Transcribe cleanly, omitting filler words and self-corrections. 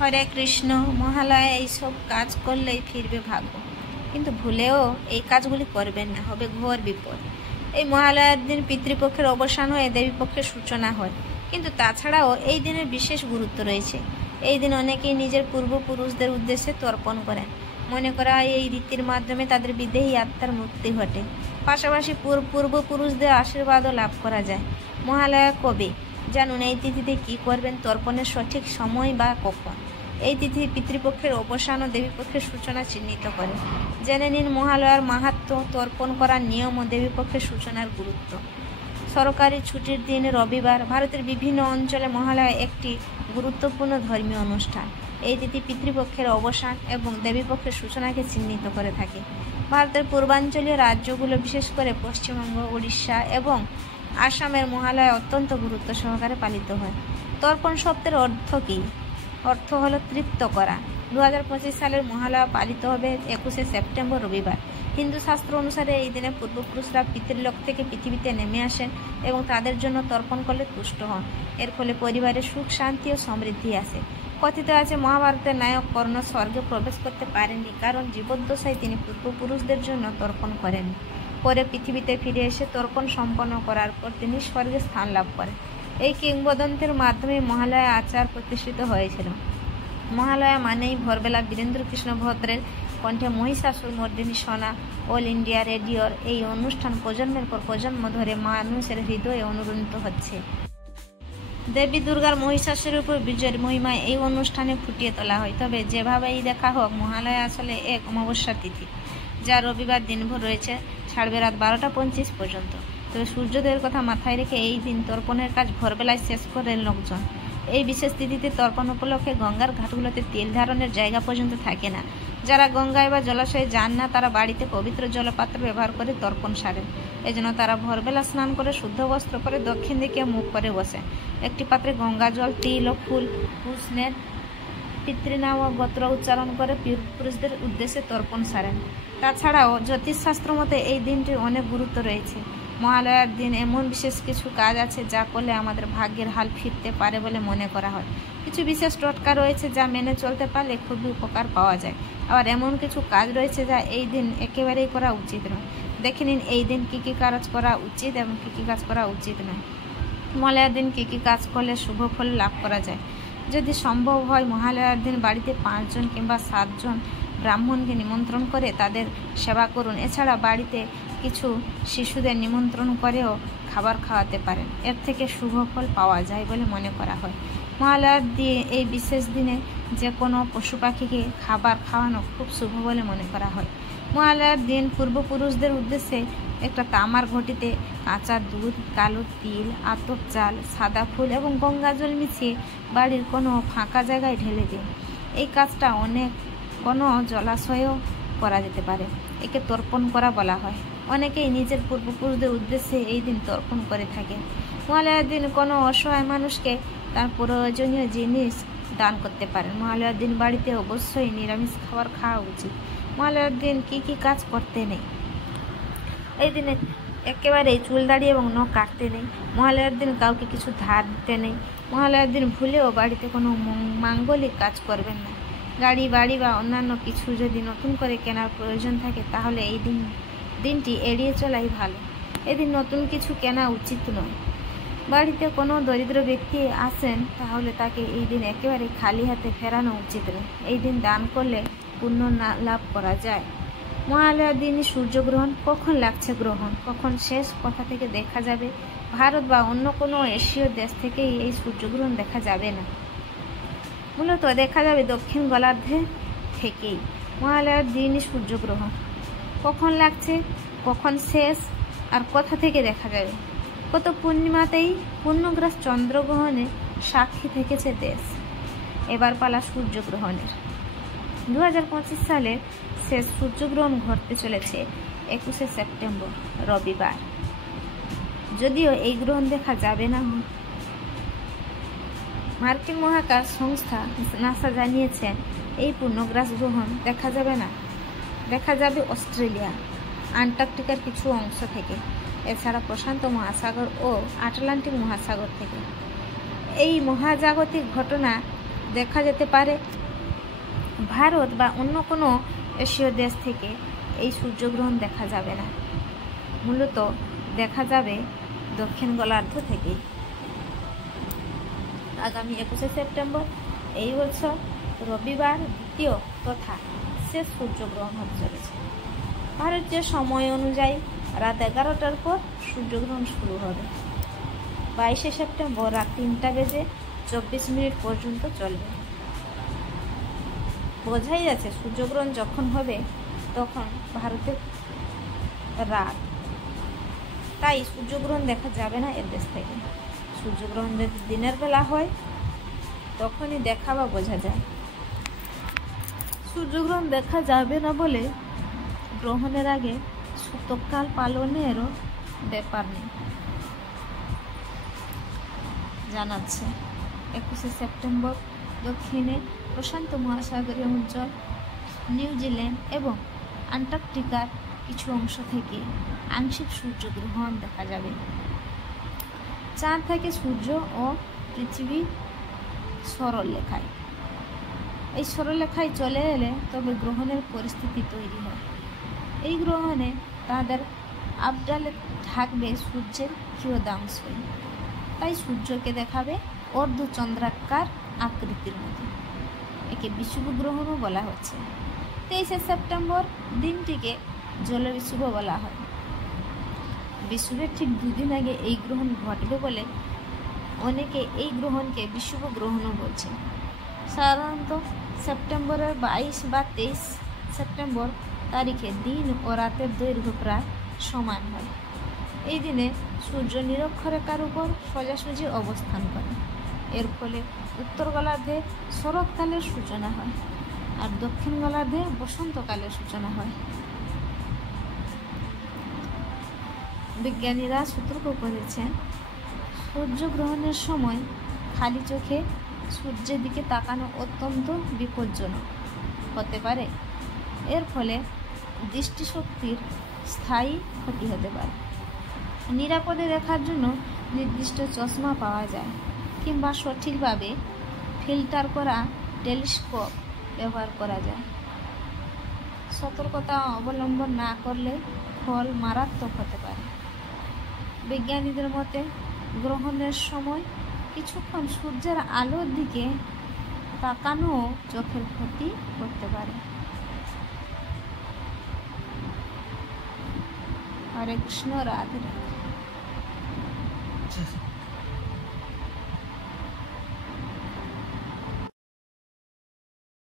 হরে কৃষ্ণ। মহালয়া এইসব কাজ করলেই ফিরবে ভাগ্য, কিন্তু ভুলেও এই কাজগুলি করবেন না, হবে ঘোর বিপদ। এই মহালয়ার দিন পিতৃপক্ষের অবসান হয়ে দেবীপক্ষের সূচনা হয়, কিন্তু তাছাড়াও এই দিনের বিশেষ গুরুত্ব রয়েছে। এই দিন অনেকেই নিজের পূর্বপুরুষদের উদ্দেশ্যে তর্পণ করেন। মনে করা হয় এই রীতির মাধ্যমে তাদের বিদেহী আত্মার মুক্তি ঘটে, পাশাপাশি পূর্বপুরুষদের আশীর্বাদও লাভ করা যায়। মহালয়া কবে জানুন, এই তিথিতে কি করবেন, তর্পণের সঠিক সময় বা কখন। এই তিথি পিতৃপক্ষের অবসান ও দেবীপক্ষের সূচনা চিহ্নিত করে। জেনে নিন মহালয়ার মাহাত্ম্য, তর্পণ করার নিয়ম ও দেবীপক্ষের সূচনার গুরুত্ব। সরকারি ছুটির দিন রবিবার। ভারতের বিভিন্ন অঞ্চলে মহালয়া একটি গুরুত্বপূর্ণ ধর্মীয় অনুষ্ঠান। এই তিথি পিতৃপক্ষের অবসান এবং দেবীপক্ষের সূচনাকে চিহ্নিত করে থাকে। ভারতের পূর্বাঞ্চলীয় রাজ্যগুলো, বিশেষ করে পশ্চিমবঙ্গ, উড়িষ্যা এবং আসামের মহালয়া অত্যন্ত গুরুত্ব সহকারে পালিত হয়। তর্পণ শব্দের অর্থ কী? অর্থ হলো তৃপ্ত করা। 2025 সালের মহালয়া পালিত হবে 21শে সেপ্টেম্বর রবিবার। হিন্দু শাস্ত্র অনুসারে এই দিনে পূর্বপুরুষরা পিতৃলোক থেকে পৃথিবীতে নেমে আসেন এবং তাদের জন্য তর্পণ করলে তুষ্ট হন। এর ফলে পরিবারে সুখ, শান্তি ও সমৃদ্ধি আসে। কথিত আছে মহাভারতের নায়ক কর্ণ স্বর্গে প্রবেশ করতে পারেননি, কারণ জীবদ্দশায় তিনি পূর্বপুরুষদের জন্য তর্পণ করেননি। পরে পৃথিবীতে ফিরে এসে তর্পণ সম্পন্ন করার পর তিনি স্বর্গে স্থান লাভ করেন। এই কিংবদন্তির মাধ্যমে মহালয়া আচার প্রতিষ্ঠিত হয়েছিল। মহালয়া মানেই ভোরবেলা বীরেন্দ্রকৃষ্ণ ভদ্রের কণ্ঠে মহিষাসুর মর্দিনী শোনা। অল ইন্ডিয়া রেডিওর এই অনুষ্ঠান প্রজন্মের পর প্রজন্ম ধরে মানুষের হৃদয়ে অনুরণিত হচ্ছে। দেবী দুর্গার মহিষাসুরের উপর বিজয়ের মহিমায় এই অনুষ্ঠানে ফুটিয়ে তোলা হয়। তবে যেভাবেই দেখা হোক, মহালয়া আসলে এক অমাবস্যা তিথি, যা রবিবার দিনভর রয়েছে, ছাড়বে রাত 12টা 25 পর্যন্ত। তবে সূর্যোদয়ের কথা মাথায় রেখে এই দিন তর্পণের কাজ ভোরবেলায় শেষ করেন লোকজন। এই বিশেষ তিথিতে তর্পণ উপলক্ষে গঙ্গার ঘাটগুলোতে তেল ধারণের জায়গা পর্যন্ত থাকে না। যারা গঙ্গায় বা জলাশয়ে যান না, তারা বাড়িতে পবিত্র জলপাত্র ব্যবহার করে তর্পণ সারেন। এজন্য তারা ভোরবেলা স্নান করে শুদ্ধ বস্ত্র পরে দক্ষিণ দিকে মুখ করে বসে একটি পাত্রে গঙ্গা জল, তিল ও ফুল পুষ্ণের পিতৃনাম ও গোত্র উচ্চারণ করে পুরুষদের উদ্দেশ্যে তর্পণ সারেন। তাছাড়াও জ্যোতিষশাস্ত্র মতে এই দিনটির অনেক গুরুত্ব রয়েছে। মহালয়ার দিন এমন বিশেষ কিছু কাজ আছে যা করলে আমাদের ভাগ্যের হাল ফিরতে পারে বলে মনে করা হয়। কিছু বিশেষ টোটকা রয়েছে যা মেনে চলতে পারলে খুবই উপকার পাওয়া যায়। আবার এমন কিছু কাজ রয়েছে যা এই দিন একেবারেই করা উচিত নয়। দেখে নিন এই দিন কী কী কাজ করা উচিত এবং কী কী কাজ করা উচিত নয়। মহালয়ার দিন কী কী কাজ করলে শুভ ফল লাভ করা যায়। যদি সম্ভব হয়, মহালয়ার দিন বাড়িতে 5 জন কিংবা 7 জন ব্রাহ্মণকে নিমন্ত্রণ করে তাদের সেবা করুন। এছাড়া বাড়িতে কিছু শিশুদের নিমন্ত্রণ করেও খাবার খাওয়াতে পারেন। এর থেকে শুভ ফল পাওয়া যায় বলে মনে করা হয়। মহালয়ার এই বিশেষ দিনে যে কোনো পশু পাখিকে খাবার খাওয়ানো খুব শুভ বলে মনে করা হয়। মহালয়ার দিন পূর্বপুরুষদের উদ্দেশ্যে একটা তামার ঘটিতে কাঁচা দুধ, কালো তিল, আতপ চাল, সাদা ফুল এবং গঙ্গা জল মিশিয়ে বাড়ির কোনো ফাঁকা জায়গায় ঢেলে দিন। এই কাজটা কোনো জলাশয়েও করা যেতে পারে। একে তর্পণ করা বলা হয়। অনেকেই নিজের পূর্বপুরুষদের উদ্দেশ্যে এই দিন তর্পণ করে থাকেন। মহালয়ার দিন কোনো অসহায় মানুষকে তার প্রয়োজনীয় জিনিস দান করতে পারেন। মহালয়ার দিন বাড়িতে অবশ্যই নিরামিষ খাবার খাওয়া উচিত। মহালয়ার দিন কী কী কাজ করতে নেই। এই দিনে একেবারেই চুল দাড়ি এবং নখ কাটতে নেই। মহালয়ার দিন কাউকে কিছু ধার দিতে নেই। মহালয়ার দিন ভুলেও বাড়িতে কোনো মাঙ্গলিক কাজ করবেন না। গাড়ি, বাড়ি বা অন্যান্য কিছু যদি নতুন করে কেনার প্রয়োজন থাকে, তাহলে এই দিনটি এড়িয়ে চলাই ভালো। এদিন নতুন কিছু কেনা উচিত নয়। বাড়িতে কোনো দরিদ্র ব্যক্তি আসেন, তাহলে তাকে এই দিন একেবারে খালি হাতে ফেরানো উচিত নয়। এই দিন দান করলে পুণ্য লাভ করা যায়। মহালয়ার দিনই সূর্যগ্রহণ। কখন লাগছে গ্রহণ, কখন শেষ, কোথা থেকে দেখা যাবে? ভারত বা অন্য কোনো এশীয় দেশ থেকেই এই সূর্যগ্রহণ দেখা যাবে না। মূলত দেখা যাবে দক্ষিণ গোলার্ধে থেকেই। মহালয়ার দিনই সূর্যগ্রহণ। কখন লাগছে, কখন শেষ আর কোথা থেকে দেখা যাবে? গত পূর্ণিমাতেই পূর্ণগ্রাস চন্দ্রগ্রহণে সাক্ষী থেকেছে দেশ। এবার পালা সূর্যগ্রহণের। 2025 সালের শেষ সূর্যগ্রহণ ঘটতে চলেছে 21শে সেপ্টেম্বর রবিবার। যদিও এই গ্রহণ দেখা যাবে না। মার্কিন মহাকাশ সংস্থা নাসা জানিয়েছেন এই পূর্ণগ্রাস গ্রহণ দেখা যাবে না। দেখা যাবে অস্ট্রেলিয়া, আন্টার্কটিকার কিছু অংশ থেকে, এছাড়া প্রশান্ত মহাসাগর ও আটলান্টিক মহাসাগর থেকে। এই মহাজাগতিক ঘটনা দেখা যেতে পারে। ভারত বা অন্য কোনো এশীয় দেশ থেকে এই সূর্যগ্রহণ দেখা যাবে না, মূলত দেখা যাবে দক্ষিণ গোলার্ধ থেকেই। আগামী 21শে সেপ্টেম্বর এই বছর রবিবার দ্বিতীয় তথা শেষ সূর্যগ্রহণ হতে চলেছে। ভারতীয় সময় অনুযায়ী রাত 11টার পর সূর্যগ্রহণ শুরু হবে। 22শে সেপ্টেম্বর রাত 3:24 পর্যন্ত চলবে। বোঝাই যাচ্ছে সূর্যগ্রহণ যখন হবে তখন ভারতের রাত, তাই সূর্যগ্রহণ দেখা যাবে না এর দেশ থেকে। সূর্যগ্রহণ যদি দিনের বেলা হয় তখনই দেখা বা বোঝা যায়। সূর্যগ্রহণ দেখা যাবে না বলে গ্রহণের আগে শতকাল পালনেরও ব্যাপার নেই, জানাচ্ছে। 21শে সেপ্টেম্বর দক্ষিণে প্রশান্ত মহাসাগরীয় অঞ্চল, নিউজিল্যান্ড এবং আন্টার্কটিকার কিছু অংশ থেকে আংশিক সূর্যগ্রহণ দেখা যাবে। চাঁদ থেকে সূর্য ও পৃথিবী সরলরেখায়, এই সরলরেখায় চলে এলে তবে গ্রহণের পরিস্থিতি তৈরি হয়। এই গ্রহণে তাদের আবডালে থাকবে সূর্যের কিয়দাংশই, তাই সূর্যকে দেখাবে অর্ধচন্দ্রাকার আকৃতির মতো। একে বিষুব গ্রহণও বলা হচ্ছে। 23শে সেপ্টেম্বর দিনটিকে জলবিষুব বলা হয়। বিষুবের ঠিক দুদিন আগে এই গ্রহণ ঘটবে বলে অনেকে এই গ্রহণকে বিষুব গ্রহণও বলছে। সাধারণত সেপ্টেম্বরের 22 বা 23 সেপ্টেম্বর তারিখে দিন ও রাতের দৈর্ঘ্য প্রায় সমান হয়। এই দিনে সূর্য নিরক্ষরেখার উপর সোজাসুজি অবস্থান করে। এর ফলে উত্তর গোলার্ধে শরৎকালের সূচনা হয় আর দক্ষিণ গোলার্ধে বসন্তকালের সূচনা হয়। বিজ্ঞানীরা সতর্ক করেছেন, সূর্যগ্রহণের সময় খালি চোখে সূর্যের দিকে তাকানো অত্যন্ত বিপজ্জনক হতে পারে। এর ফলে দৃষ্টিশক্তির স্থায়ী ক্ষতি হতে পারে। নিরাপদে দেখার জন্য নির্দিষ্ট চশমা পাওয়া যায় কিংবা সঠিকভাবে ফিল্টার করা টেলিস্কোপ ব্যবহার করা যায়। সতর্কতা অবলম্বন না করলে ফল মারাত্মক হতে পারে। বিজ্ঞানীদের মতে গ্রহণের সময় কিছুক্ষণ সূর্যের আলোর দিকে তাকানো চোখের ক্ষতি করতে পারে। হরে কৃষ্ণ, রাধে রাধে।